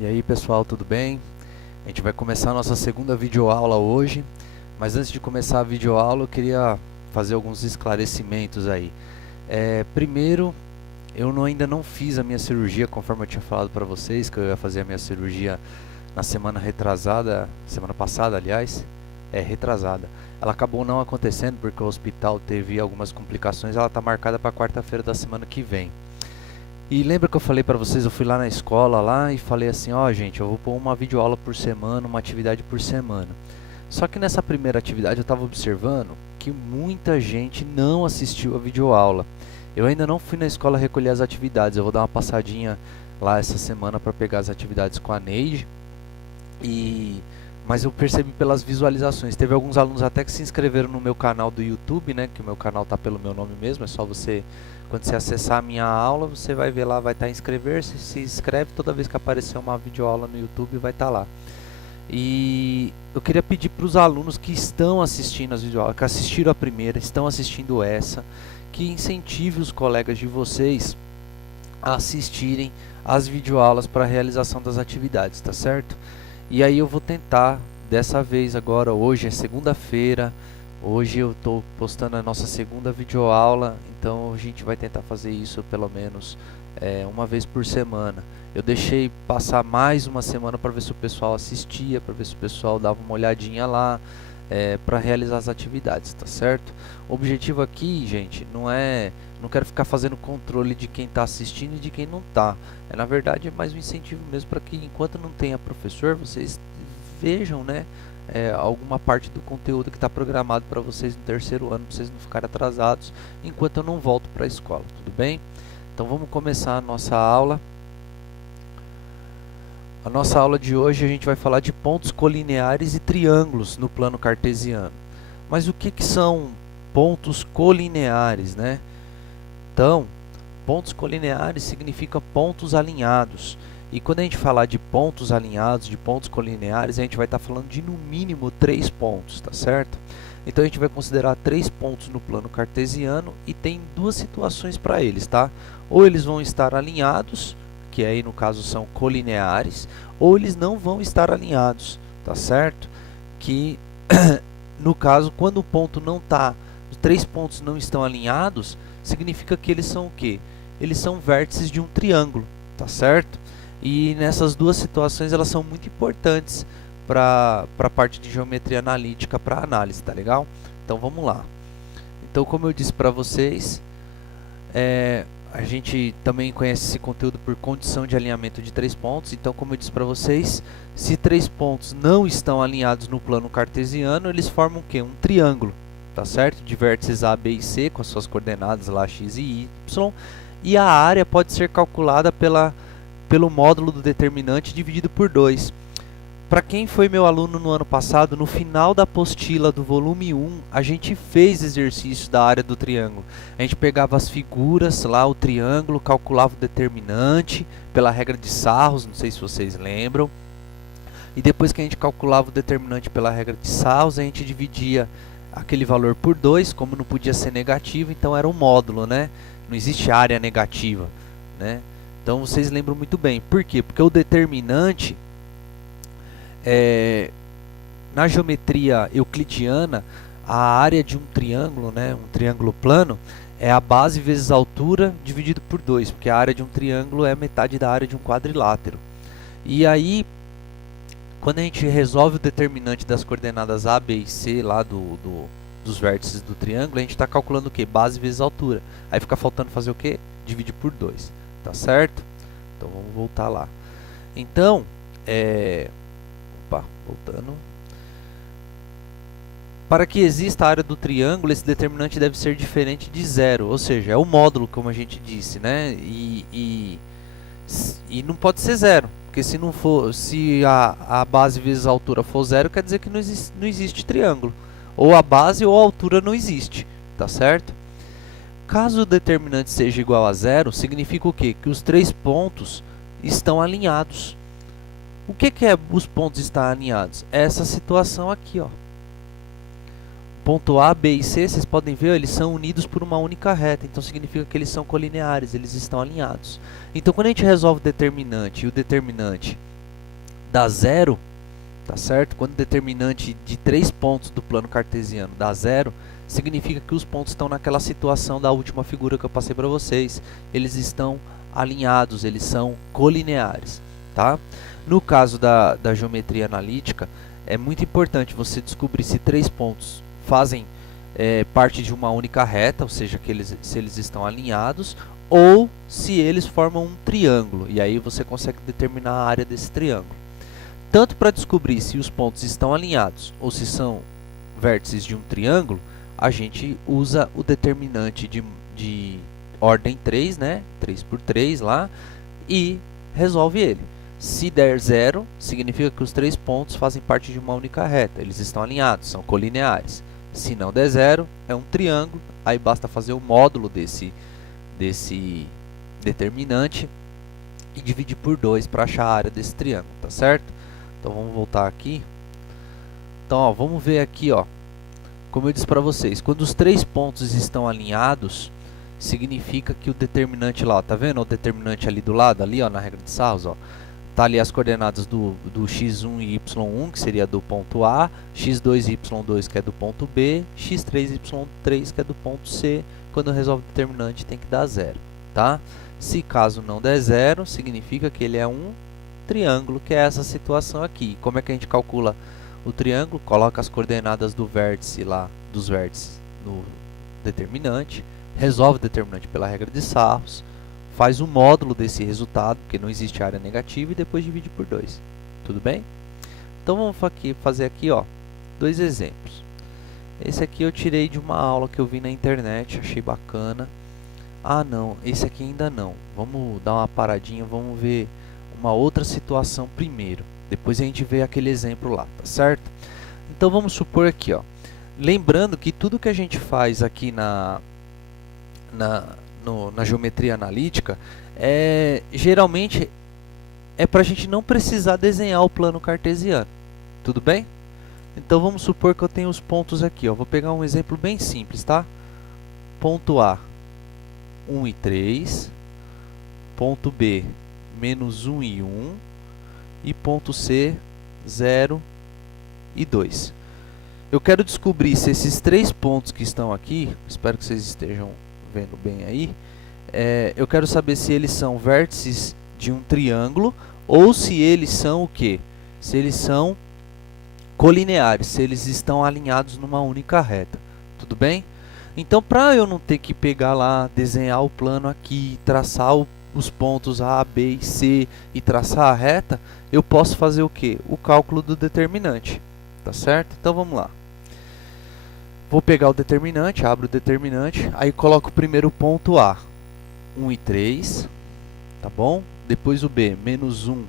E aí pessoal, tudo bem? A gente vai começar a nossa segunda videoaula hoje, mas antes de começar a videoaula eu queria fazer alguns esclarecimentos aí. Primeiro, ainda não fiz a minha cirurgia, conforme eu tinha falado para vocês, que eu ia fazer a minha cirurgia na semana retrasada, semana passada aliás, retrasada. Ela acabou não acontecendo porque o hospital teve algumas complicações, ela está marcada para quarta-feira da semana que vem. E lembra que eu falei para vocês, eu fui lá na escola lá e falei assim, ó gente, eu vou pôr uma videoaula por semana, uma atividade por semana. Só que nessa primeira atividade eu estava observando que muita gente não assistiu a videoaula. Eu ainda não fui na escola recolher as atividades, eu vou dar uma passadinha lá essa semana para pegar as atividades com a Neide. Mas eu percebi pelas visualizações, teve alguns alunos até que se inscreveram no meu canal do YouTube, né, que o meu canal tá pelo meu nome mesmo, é só você, quando você acessar a minha aula, você vai ver lá, vai estar inscrever-se, se inscreve, toda vez que aparecer uma videoaula no YouTube vai estar lá. E eu queria pedir para os alunos que estão assistindo as videoaulas, que assistiram a primeira, estão assistindo essa, que incentive os colegas de vocês a assistirem as videoaulas para a realização das atividades, tá certo? E aí eu vou tentar, dessa vez agora, hoje é segunda-feira, hoje eu estou postando a nossa segunda videoaula, então a gente vai tentar fazer isso pelo menos uma vez por semana. Eu deixei passar mais uma semana para ver se o pessoal assistia, para ver se o pessoal dava uma olhadinha lá, para realizar as atividades, tá certo? O objetivo aqui, gente, não quero ficar fazendo controle de quem está assistindo e de quem não está. Na verdade é mais um incentivo mesmo para que enquanto não tenha professor, vocês vejam, né, alguma parte do conteúdo que está programado para vocês no terceiro ano, para vocês não ficarem atrasados enquanto eu não volto para a escola, tudo bem? Então vamos começar a nossa aula. A nossa aula de hoje a gente vai falar de pontos colineares e triângulos no plano cartesiano. Mas o que são pontos colineares, né? Então, pontos colineares significa pontos alinhados. E quando a gente falar de pontos alinhados, de pontos colineares, a gente vai estar falando de no mínimo 3 pontos, tá certo? Então a gente vai considerar 3 pontos no plano cartesiano e tem duas situações para eles, tá? Ou eles vão estar alinhados, que aí no caso são colineares, ou eles não vão estar alinhados, tá certo? Que no caso, quando o ponto não está, os 3 pontos não estão alinhados, significa que eles são o quê? Eles são vértices de um triângulo, tá certo? E nessas duas situações elas são muito importantes para a parte de geometria analítica, para análise, tá legal? Então vamos lá. Então, como eu disse para vocês, a gente também conhece esse conteúdo por condição de alinhamento de 3 pontos. Então, como eu disse para vocês, se 3 pontos não estão alinhados no plano cartesiano, eles formam o quê? Um triângulo, tá certo? De vértices A, B e C, com as suas coordenadas lá x e y. E a área pode ser calculada pelo módulo do determinante dividido por 2. Para quem foi meu aluno no ano passado, no final da apostila do volume 1, a gente fez exercício da área do triângulo. A gente pegava as figuras lá, o triângulo, calculava o determinante pela regra de Sarros, não sei se vocês lembram. E depois que a gente calculava o determinante pela regra de Sarros, a gente dividia aquele valor por 2, como não podia ser negativo, então era um módulo, né? Não existe área negativa, né? Então vocês lembram muito bem. Por quê? Porque o determinante, na geometria euclidiana, a área de um triângulo, né, um triângulo plano, é a base vezes a altura dividido por 2, porque a área de um triângulo é metade da área de um quadrilátero. E aí, quando a gente resolve o determinante das coordenadas A, B e C lá dos vértices do triângulo, a gente está calculando o que? Base vezes altura. Aí fica faltando fazer o que? Dividir por 2, tá certo? Então vamos voltar lá. Então, voltando. Para que exista a área do triângulo, esse determinante deve ser diferente de zero, ou seja, é o módulo, como a gente disse, né? E não pode ser zero, porque se não for, se a base vezes a altura for zero, quer dizer que não existe triângulo. Ou a base ou a altura não existe, tá certo? Caso o determinante seja igual a zero, significa o quê? Que os 3 pontos estão alinhados. O que é os pontos estar alinhados? É essa situação aqui, ó. Ponto A, B e C, vocês podem ver, eles são unidos por uma única reta, então significa que eles são colineares, eles estão alinhados. Então, quando a gente resolve o determinante e o determinante dá zero, tá certo? Quando o determinante de 3 pontos do plano cartesiano dá zero, significa que os pontos estão naquela situação da última figura que eu passei para vocês. Eles estão alinhados, eles são colineares, tá? No caso da geometria analítica, é muito importante você descobrir se 3 pontos fazem parte de uma única reta, ou seja, se eles estão alinhados, ou se eles formam um triângulo, e aí você consegue determinar a área desse triângulo. Tanto para descobrir se os pontos estão alinhados ou se são vértices de um triângulo, a gente usa o determinante de ordem 3, né? 3 por 3 lá, e resolve ele. Se der zero, significa que os 3 pontos fazem parte de uma única reta, eles estão alinhados, são colineares. Se não der zero, é um triângulo, aí basta fazer o módulo desse determinante e dividir por 2 para achar a área desse triângulo, tá certo? Então vamos voltar aqui. Então, ó, vamos ver aqui, ó. Como eu disse para vocês, quando os 3 pontos estão alinhados, significa que o determinante lá, ó, tá vendo o determinante ali do lado, ali, ó, na regra de Sarros, ó, tá ali as coordenadas do x1 e y1, que seria do ponto A, x2 e y2, que é do ponto B, x3 e y3, que é do ponto C. Quando resolve o determinante, tem que dar zero, tá? Se caso não der zero, significa que ele é um triângulo, que é essa situação aqui. Como é que a gente calcula o triângulo? Coloca as coordenadas do vértice lá, dos vértices no determinante, resolve o determinante pela regra de Sarros, faz o módulo desse resultado, porque não existe área negativa, e depois divide por 2. Tudo bem? Então vamos fazer aqui, ó, 2 exemplos. Esse aqui eu tirei de uma aula que eu vi na internet, achei bacana. Ah não, esse aqui ainda não. Vamos dar uma paradinha, vamos ver uma outra situação primeiro. Depois a gente vê aquele exemplo lá, tá certo? Então vamos supor aqui, ó. Lembrando que tudo que a gente faz aqui na geometria analítica, geralmente é para a gente não precisar desenhar o plano cartesiano. Tudo bem? Então vamos supor que eu tenho os pontos aqui, ó. Vou pegar um exemplo bem simples, tá? Ponto A, 1 e 3. Ponto B, menos 1 e 1. E ponto C, 0 e 2. Eu quero descobrir se esses 3 pontos que estão aqui, espero que vocês estejam vendo bem aí, eu quero saber se eles são vértices de um triângulo ou se eles são o quê? Se eles são colineares, se eles estão alinhados numa única reta. Tudo bem? Então, para eu não ter que pegar lá, desenhar o plano aqui, traçar os pontos A, B e C e traçar a reta, eu posso fazer o quê? O cálculo do determinante. Tá certo? Então vamos lá. Vou pegar o determinante, abro o determinante, aí coloco o primeiro ponto A, 1 e 3, tá bom? Depois o B, menos 1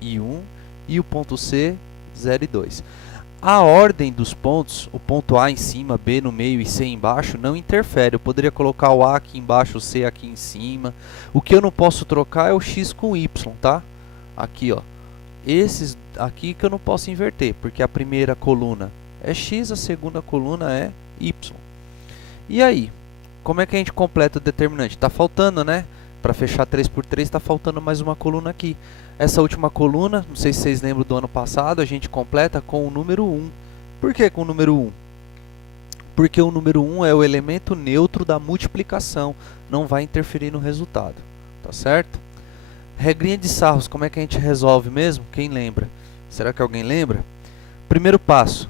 e 1, e o ponto C, 0 e 2. A ordem dos pontos, o ponto A em cima, B no meio e C embaixo, não interfere. Eu poderia colocar o A aqui embaixo, o C aqui em cima. O que eu não posso trocar é o X com o Y, tá? Aqui, ó. Esses aqui que eu não posso inverter, porque a primeira coluna é X, a segunda coluna é Y. E aí, como é que a gente completa o determinante? Está faltando, né? Para fechar 3 por 3, está faltando mais uma coluna aqui. Essa última coluna, não sei se vocês lembram do ano passado, a gente completa com o número 1. Por que com o número 1? Porque o número 1 é o elemento neutro da multiplicação, não vai interferir no resultado. Tá certo? Regrinha de Sarros, como é que a gente resolve mesmo? Quem lembra? Será que alguém lembra? Primeiro passo.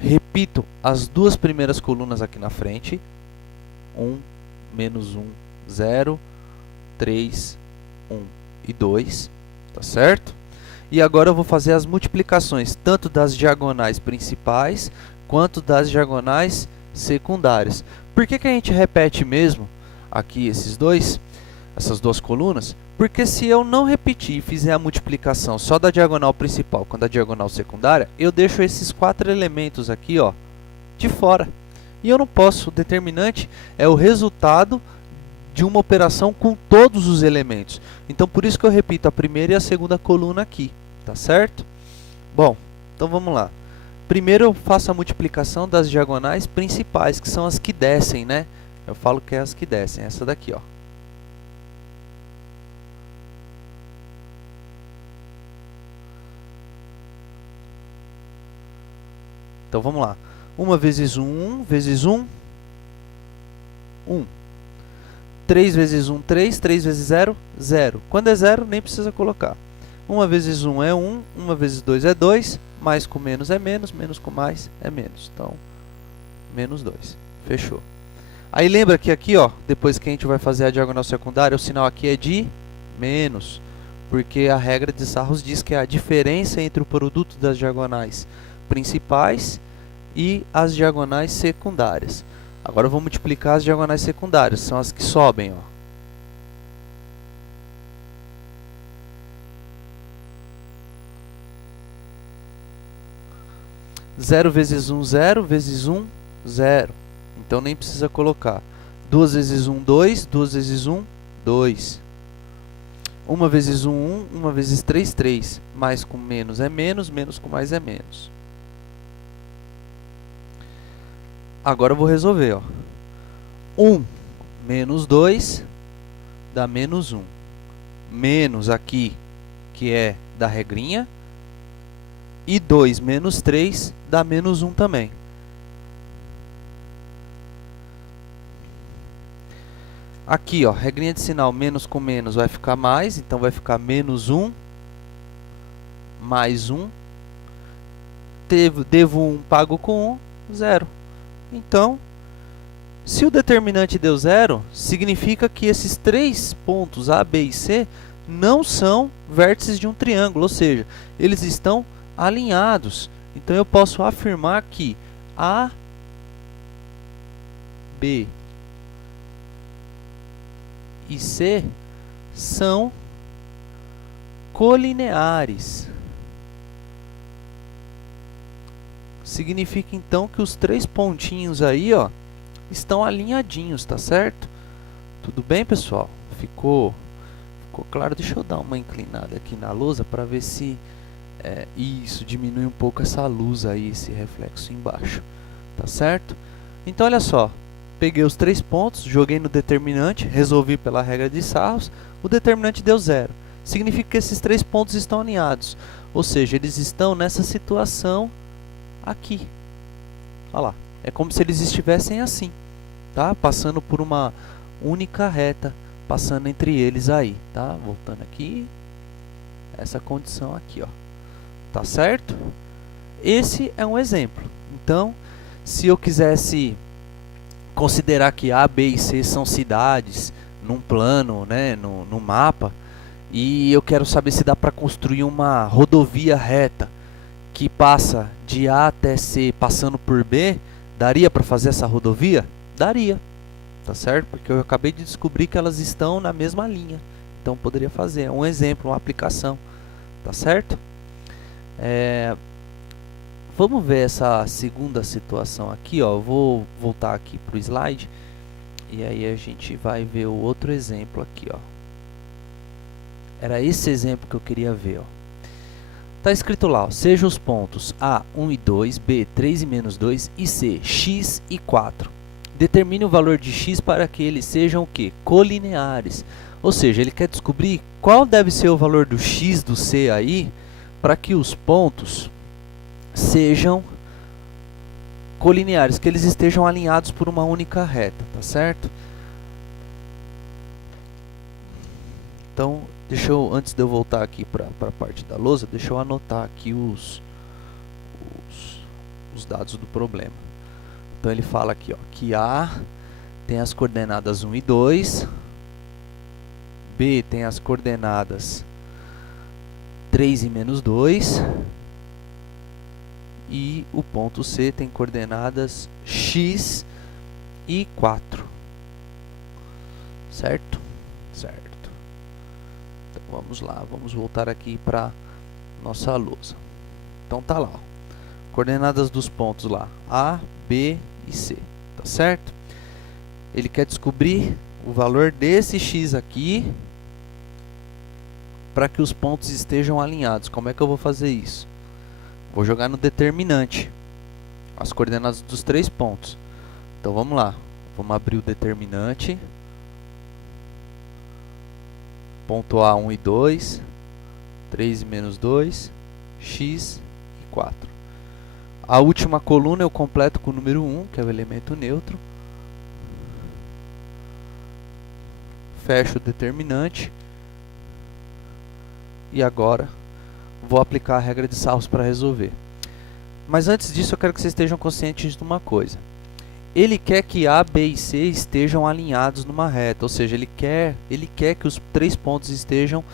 Repito as duas primeiras colunas aqui na frente. 1, menos 1, 0, 3, 1 e 2. Tá certo? E agora eu vou fazer as multiplicações, tanto das diagonais principais, quanto das diagonais secundárias. Por que a gente repete mesmo aqui essas duas colunas? Porque se eu não repetir e fizer a multiplicação só da diagonal principal com a da diagonal secundária, eu deixo esses 4 elementos aqui, ó, de fora. E eu não posso. O determinante é o resultado de uma operação com todos os elementos. Então, por isso que eu repito a primeira e a segunda coluna aqui. Tá certo? Bom, então vamos lá. Primeiro eu faço a multiplicação das diagonais principais, que são as que descem, né? Eu falo que é as que descem. Essa daqui, ó. Então vamos lá. 1 vezes 1, 1 vezes 1, 1. 3 vezes 1, 3. 3 vezes 0, 0. Quando é 0, nem precisa colocar. 1 vezes 1 é 1, 1 vezes 2 é 2, mais com menos é menos, menos com mais é menos. Então, menos 2. Fechou. Aí lembra que aqui, ó, depois que a gente vai fazer a diagonal secundária, o sinal aqui é de menos, porque a regra de Sarros diz que é a diferença entre o produto das diagonais principais e as diagonais secundárias. Agora eu vou multiplicar as diagonais secundárias, são as que sobem, ó. Zero vezes 1, 0, vezes 1, 0. Então nem precisa colocar. 2 vezes 1, 2. 2 vezes 1, 2. 1 vezes 1, 1. 1 vezes 3, 3. Mais com menos é menos, menos com mais é menos. Agora eu vou resolver, ó. 1 menos 2 dá menos 1. Menos aqui, que é da regrinha. E 2 menos 3 dá menos 1 também. Aqui, ó, regrinha de sinal, menos com menos vai ficar mais, então vai ficar menos 1, mais 1. Devo 1, pago com 1, 0. Então, se o determinante deu 0, significa que esses três pontos A, B e C não são vértices de um triângulo, ou seja, eles estão alinhados. Então eu posso afirmar que A, B e C são colineares. Significa então que os três pontinhos aí, ó, estão alinhadinhos, tá certo? Tudo bem, pessoal? Ficou claro? Deixa eu dar uma inclinada aqui na lousa para ver se isso diminui um pouco essa luz aí, esse reflexo embaixo, tá certo? Então olha só, peguei os três pontos, joguei no determinante, resolvi pela regra de Sarros, o determinante deu 0. Significa que esses três pontos estão alinhados, ou seja, eles estão nessa situação aqui. Olha lá, é como se eles estivessem assim, tá? Passando por uma única reta, passando entre eles aí, tá? Voltando aqui, essa condição aqui, ó. Tá certo? Esse é um exemplo. Então, se eu quisesse considerar que A, B e C são cidades num plano, né, no mapa, e eu quero saber se dá para construir uma rodovia reta que passa de A até C passando por B, daria para fazer essa rodovia? Daria, tá certo? Porque eu acabei de descobrir que elas estão na mesma linha. Então poderia fazer, é um exemplo, uma aplicação, tá certo? Vamos ver essa segunda situação aqui, ó. Eu vou voltar aqui para o slide e aí a gente vai ver o outro exemplo aqui, ó. Era esse exemplo que eu queria ver, ó. Tá escrito lá, ó, seja os pontos A, 1 e 2, B, 3 e menos 2 e C, x e 4. Determine o valor de x para que eles sejam o quê? Colineares. Ou seja, ele quer descobrir qual deve ser o valor do x do C aí para que os pontos sejam colineares, que eles estejam alinhados por uma única reta, tá certo? Então, deixa eu, antes de eu voltar aqui para a parte da lousa, deixa eu anotar aqui os dados do problema. Então ele fala aqui, ó, que A tem as coordenadas 1 e 2, B tem as coordenadas 3 e menos 2, e o ponto C tem coordenadas x e 4. Certo? Certo. Então vamos lá, vamos voltar aqui para nossa lousa. Então tá lá, ó, coordenadas dos pontos lá, A, B e C, tá certo? Ele quer descobrir o valor desse x aqui para que os pontos estejam alinhados. Como é que eu vou fazer isso? Vou jogar no determinante as coordenadas dos três pontos. Então vamos lá, vamos abrir o determinante. Ponto A, 1 e 2, 3 e menos 2, x e 4. A última coluna eu completo com o número 1, que é o elemento neutro. Fecho o determinante. E agora vou aplicar a regra de Sarros para resolver. Mas antes disso eu quero que vocês estejam conscientes de uma coisa. Ele quer que A, B e C estejam alinhados numa reta, ou seja, ele quer que os 3 pontos estejam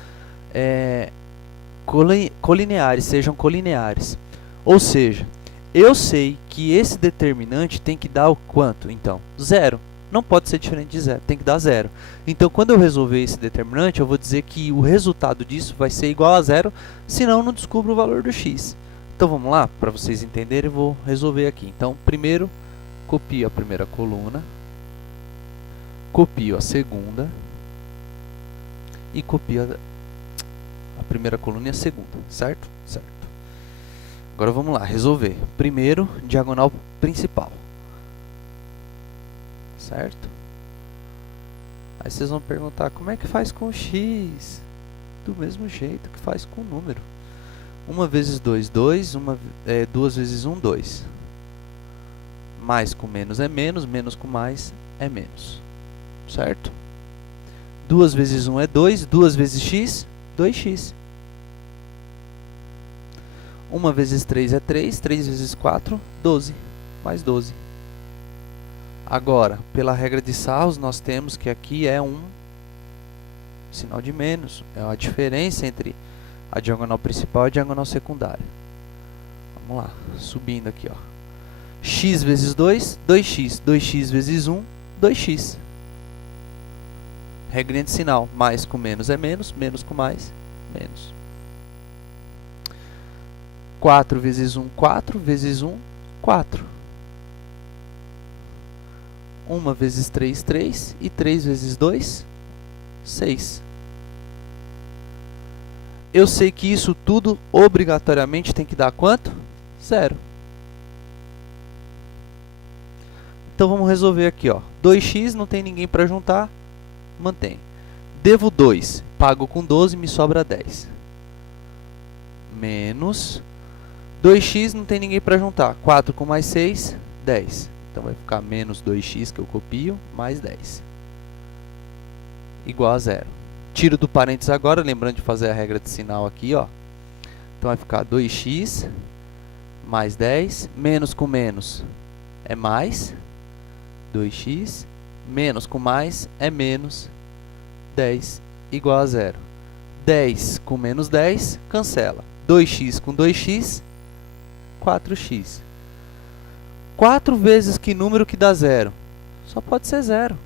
colineares, sejam colineares. Ou seja, eu sei que esse determinante tem que dar o quanto? Então, 0. Não pode ser diferente de 0, tem que dar 0. Então, quando eu resolver esse determinante, eu vou dizer que o resultado disso vai ser igual a 0, senão eu não descubro o valor do x. Então, vamos lá, para vocês entenderem, eu vou resolver aqui. Então, primeiro, copio a primeira coluna, copio a segunda e copio a primeira coluna e a segunda, certo? Certo. Agora vamos lá, resolver. Primeiro, diagonal principal. Certo? Aí vocês vão perguntar, como é que faz com o x? Do mesmo jeito que faz com o número. 1 vezes 2, 2. 2 vezes 1, 2. Mais com menos é menos, menos com mais é menos. Certo? 2 vezes 1 é 2, 2 vezes x, 2x. 1 vezes 3 é 3, 3 vezes 4, 12, mais 12. Agora, pela regra de Sarros, nós temos que aqui é um sinal de menos. É a diferença entre a diagonal principal e a diagonal secundária. Vamos lá, subindo aqui, ó. X vezes 2, 2x. 2x vezes 1, 2x. Regrinha de sinal. Mais com menos é menos, menos com mais, menos. 4 vezes 1, 4. Vezes 1, 4. 1 vezes 3, 3. E 3 vezes 2, 6. Eu sei que isso tudo obrigatoriamente tem que dar quanto? 0. Então vamos resolver aqui, ó. 2x, não tem ninguém para juntar, mantém. Devo 2, pago com 12, me sobra 10. Menos 2x, não tem ninguém para juntar. 4 com mais 6, 10. Então vai ficar menos 2x, que eu copio, mais 10. Igual a 0. Tiro do parênteses agora, lembrando de fazer a regra de sinal aqui, ó. Então vai ficar 2x mais 10, menos com menos é mais 2x, menos com mais é menos 10, igual a 0. 10 com menos 10, cancela. 2x com 2x, 4x. 4 vezes que número que dá 0? Só pode ser 0.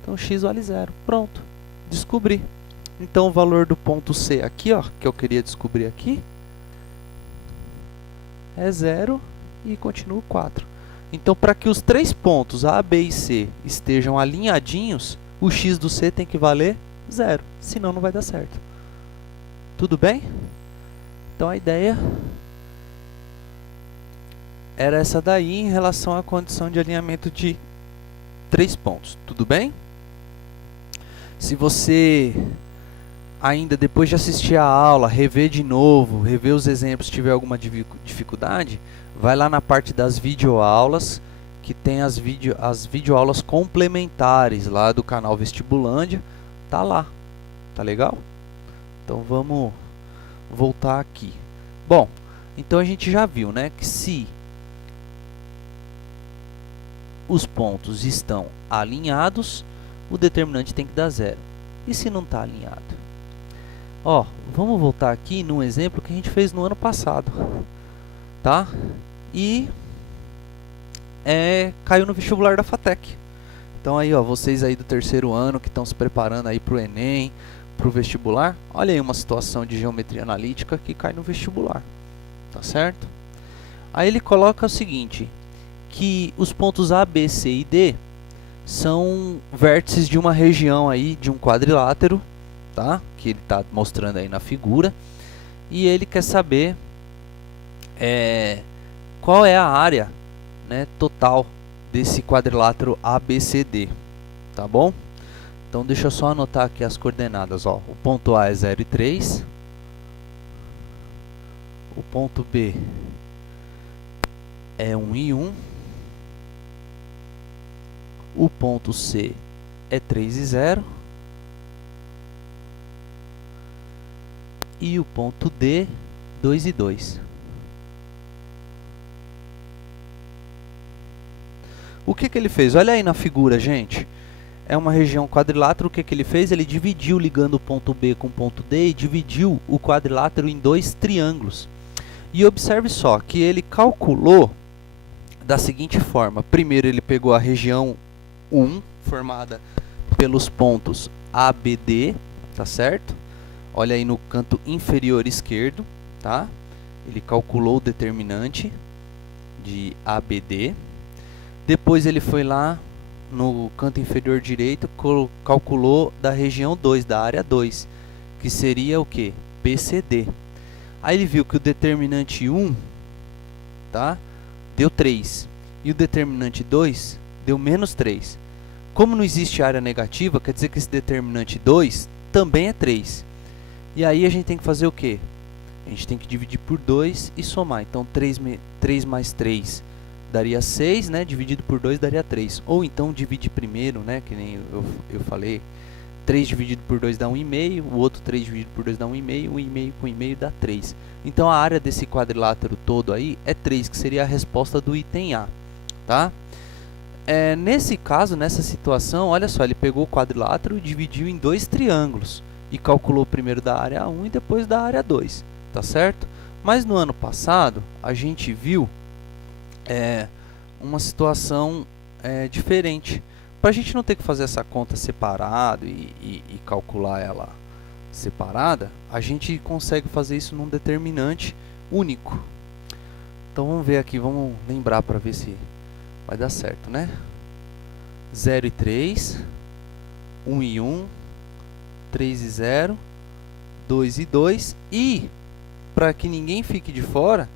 Então x vale 0. Pronto. Descobri. Então o valor do ponto C aqui, ó, que eu queria descobrir aqui, é 0 e continua 4. Então, para que os 3 pontos A, B e C estejam alinhadinhos, o x do C tem que valer 0. Senão não vai dar certo. Tudo bem? Então a ideia era essa daí em relação à condição de alinhamento de 3 pontos. Tudo bem? Se você ainda, depois de assistir a aula, rever de novo, rever os exemplos, tiver alguma dificuldade, vai lá na parte das videoaulas, que tem as videoaulas complementares lá do canal Vestibulândia. Tá lá. Tá legal? Então vamos voltar aqui. Bom, então a gente já viu, né, que se os pontos estão alinhados, o determinante tem que dar 0. E se não está alinhado? Ó, vamos voltar aqui num exemplo que a gente fez no ano passado, tá? E caiu no vestibular da FATEC. Então aí, ó, vocês aí do terceiro ano que estão se preparando aí para o Enem, para o vestibular, olha aí uma situação de geometria analítica que cai no vestibular, tá certo? Aí ele coloca o seguinte, que os pontos A, B, C e D são vértices de uma região aí, de um quadrilátero, tá? Que ele está mostrando aí na figura, e ele quer saber qual é a área, né, total desse quadrilátero ABCD, tá bom? Então deixa eu só anotar aqui as coordenadas, ó. O ponto A é 0 e 3, o ponto B é 1 e 1. O ponto C é 3 e 0. E o ponto D, 2 e 2. O que ele fez? Olha aí na figura, gente. É uma região quadrilátero. O que ele fez? Ele dividiu, ligando o ponto B com o ponto D, e dividiu o quadrilátero em dois triângulos. E observe só que ele calculou da seguinte forma. Primeiro ele pegou a região 1, formada pelos pontos ABD, tá certo? Olha aí no canto inferior esquerdo, tá? Ele calculou o determinante de ABD. Depois ele foi lá no canto inferior direito, calculou da região 2, da área 2, que seria o que? BCD. Aí ele viu que o determinante 1, tá? Deu 3. E o determinante 2 deu menos 3. Como não existe área negativa, quer dizer que esse determinante 2 também é 3. E aí a gente tem que fazer o quê? A gente tem que dividir por 2 e somar. Então 3 mais 3 daria 6, né? Dividido por 2 daria 3. Ou então divide primeiro, né? Que nem eu falei. 3 dividido por 2 dá 1,5. O outro 3 dividido por 2 dá 1,5. 1,5 com 1,5 dá 3. Então a área desse quadrilátero todo aí é 3, que seria a resposta do item A. Tá? Nesse caso, nessa situação, olha só, ele pegou o quadrilátero e dividiu em dois triângulos. E calculou primeiro da área 1 e depois da área 2. Tá certo? Mas no ano passado, a gente viu uma situação diferente. Para a gente não ter que fazer essa conta separado e calcular ela separada, a gente consegue fazer isso num determinante único. Então vamos ver aqui, vamos lembrar para ver se vai dar certo, né? 0 e 3, 1 e 1, 3 e 0, 2 e 2. E, para que ninguém fique de fora,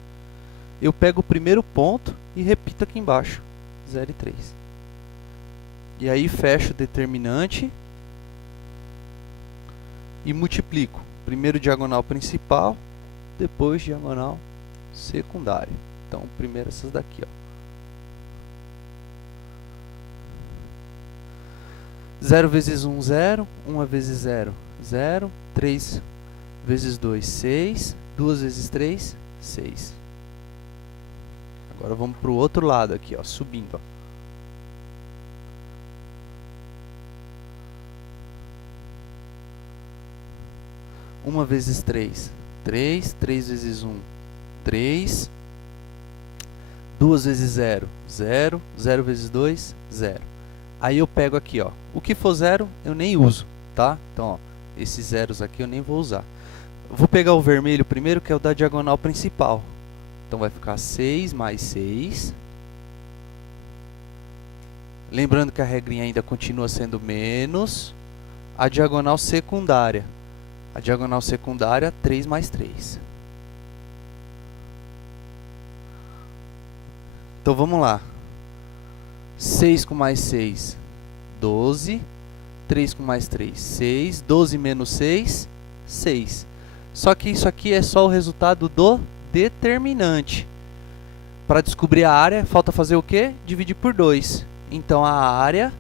eu pego o primeiro ponto e repito aqui embaixo, 0 e 3. E aí fecho o determinante e multiplico. Primeiro diagonal principal, depois diagonal secundária. Então, primeiro essas daqui, ó. 0 vezes 1, 0. 1 vezes 0, 0. 3 vezes 2, 6. 2 vezes 3, 6. Agora vamos para o outro lado aqui, ó, subindo. Ó. Uma vezes 3, 3. 3 vezes 1, 3. 2 vezes 0, 0. 0 vezes 2, 0. Aí eu pego aqui, ó, o que for 0 eu nem uso, tá? Então, ó, esses zeros aqui eu nem vou usar. Eu vou pegar o vermelho primeiro, que é o da diagonal principal. Então vai ficar 6 mais 6. Lembrando que a regrinha ainda continua sendo menos a diagonal secundária. A diagonal secundária, 3 mais 3. Então vamos lá. 6 com mais 6, 12. 3 com mais 3, 6. 12 menos 6, 6. Só que isso aqui é só o resultado do determinante. Para descobrir a área, falta fazer o quê? Dividir por 2. Então a área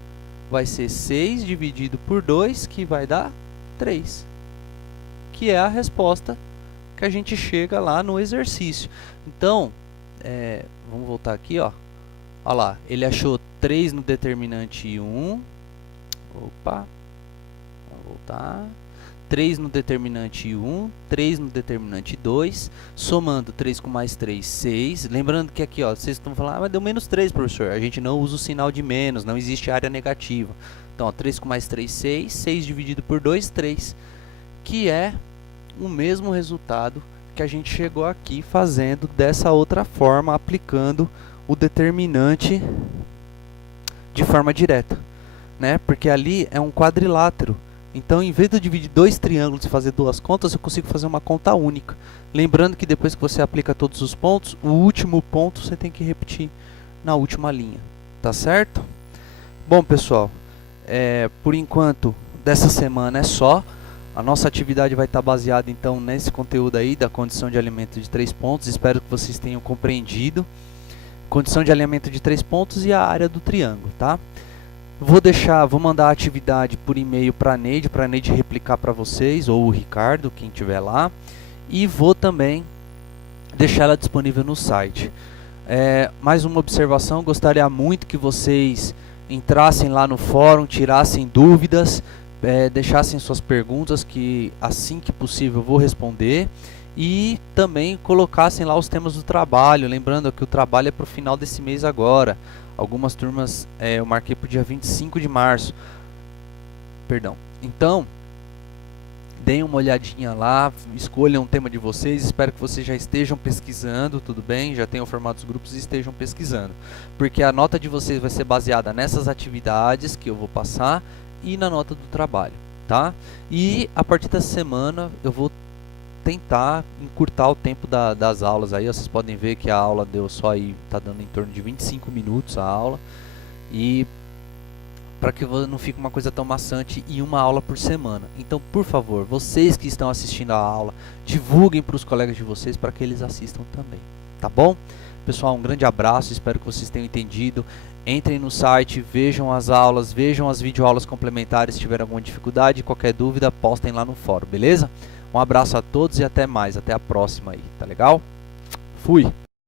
vai ser 6 dividido por 2, que vai dar 3. Que é a resposta que a gente chega lá no exercício. Então, vamos voltar aqui, ó. Olha lá, ele achou 3 no determinante 1. Opa, vamos voltar. 3 no determinante 1, 3 no determinante 2, somando 3 com mais 3, 6. Lembrando que aqui, ó, vocês estão falando, mas deu menos 3, professor. A gente não usa o sinal de menos, não existe área negativa. Então, ó, 3 com mais 3, 6. 6 dividido por 2, 3. Que é o mesmo resultado que a gente chegou aqui fazendo dessa outra forma, aplicando o determinante de forma direta, né? Porque ali é um quadrilátero. Então, em vez de eu dividir dois triângulos e fazer duas contas, eu consigo fazer uma conta única. Lembrando que depois que você aplica todos os pontos, o último ponto você tem que repetir na última linha. Tá certo? Bom, pessoal, por enquanto, dessa semana é só. A nossa atividade vai estar baseada, então, nesse conteúdo aí da condição de alimento de 3 pontos. Espero que vocês tenham compreendido. condição de alinhamento de 3 pontos e a área do triângulo, tá? Vou mandar a atividade por e-mail para a Neide replicar para vocês, ou o Ricardo, quem tiver lá, e vou também deixar ela disponível no site. Mais uma observação, gostaria muito que vocês entrassem lá no fórum, tirassem dúvidas, deixassem suas perguntas, que assim que possível eu vou responder, e também colocassem lá os temas do trabalho, lembrando que o trabalho é para o final desse mês agora. Algumas turmas eu marquei para o dia 25 de março, perdão. Então, deem uma olhadinha lá, escolham um tema de vocês, espero que vocês já estejam pesquisando, tudo bem? Já tenham formado os grupos e estejam pesquisando. Porque a nota de vocês vai ser baseada nessas atividades que eu vou passar e na nota do trabalho, tá? E a partir dessa semana eu vou tentar encurtar o tempo das aulas aí. Vocês podem ver que a aula deu só aí, tá dando em torno de 25 minutos a aula. E para que não fique uma coisa tão maçante e uma aula por semana. Então, por favor, vocês que estão assistindo a aula, divulguem para os colegas de vocês para que eles assistam também, tá bom? Pessoal, um grande abraço, espero que vocês tenham entendido. Entrem no site, vejam as aulas, vejam as videoaulas complementares. Se tiver alguma dificuldade, qualquer dúvida, postem lá no fórum, beleza? Um abraço a todos e até mais, até a próxima aí, tá legal? Fui!